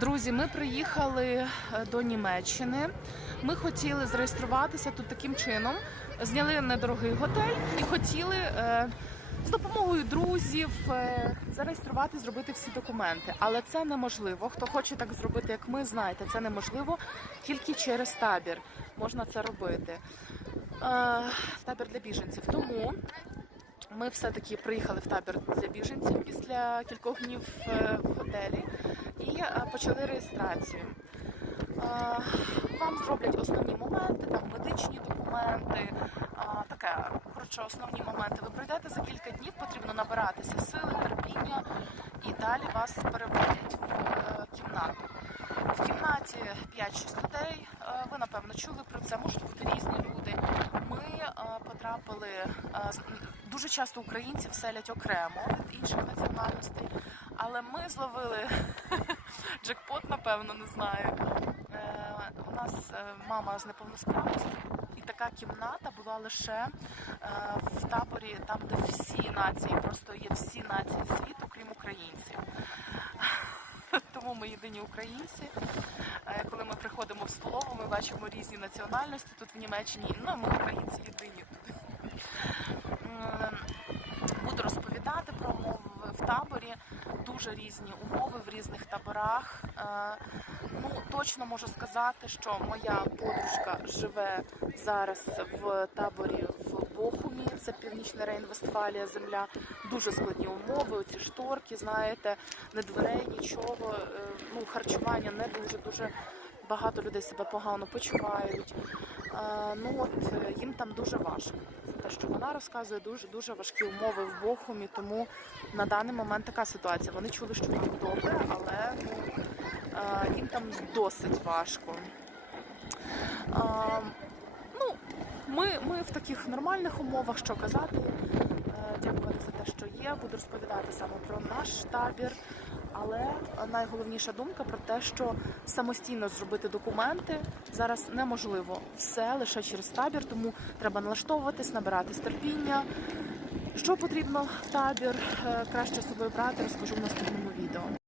Друзі, ми приїхали е, до Німеччини. Ми хотіли зареєструватися тут таким чином. Зняли недорогий готель і хотіли е, з допомогою друзів е, зареєструвати, зробити всі документи. Але це неможливо. Хто хоче так зробити, як ми, знаєте, це неможливо тільки через табір можна це робити. Е, табір для біженців. Тому ми все-таки приїхали в табір для біженців після кількох днів е, в готелі і е, почали реєстрацію. Е, Вам зроблять основні моменти, там медичні документи, таке коротше, основні моменти. Ви пройдете за кілька днів, потрібно набиратися сили, терпіння, і далі вас переводять в кімнату. В кімнаті 5-6 людей. Ви напевно чули про це. Можуть бути різні люди. Ми потрапили дуже часто українці вселять окремо від інших національностей, але ми зловили джекпот, напевно, не знаю. Е, У нас е, мама з неповносправністю, і така кімната була лише е, в таборі, там, де всі нації, просто є всі нації світу, крім українців. Тому ми єдині українці. Коли ми приходимо в столову, ми бачимо різні національності тут в Німеччині. Ну, ми українці єдині тут. М, Буду розповідати про умови в таборі. Дуже різні умови в різних таборах. Е, Ну, точно можу сказати, що моя подружка живе зараз в таборі в Бохумі, це північна Рейн-Вестфалія, земля. Дуже складні умови. Оці шторки, знаєте, не дверей, нічого. Е, Ну, харчування не дуже дуже. Багато людей себе погано почувають. Ну от е, їм там дуже важко. Те, що вона розказує, дуже дуже важкі умови в Бохумі. Тому на даний момент така ситуація. Вони чули, що там добре, але ну їм там досить важко. Ну, ми, ми в таких нормальних умовах, що казати. Е, Дякувати за те, що є. Буду розповідати саме про наш табір. Але найголовніша думка про те, що самостійно зробити документи зараз неможливо. Все лише через табір, тому треба налаштовуватись, набиратись терпіння. Що потрібно в табір, е, краще з собою брати, розкажу в наступному відео.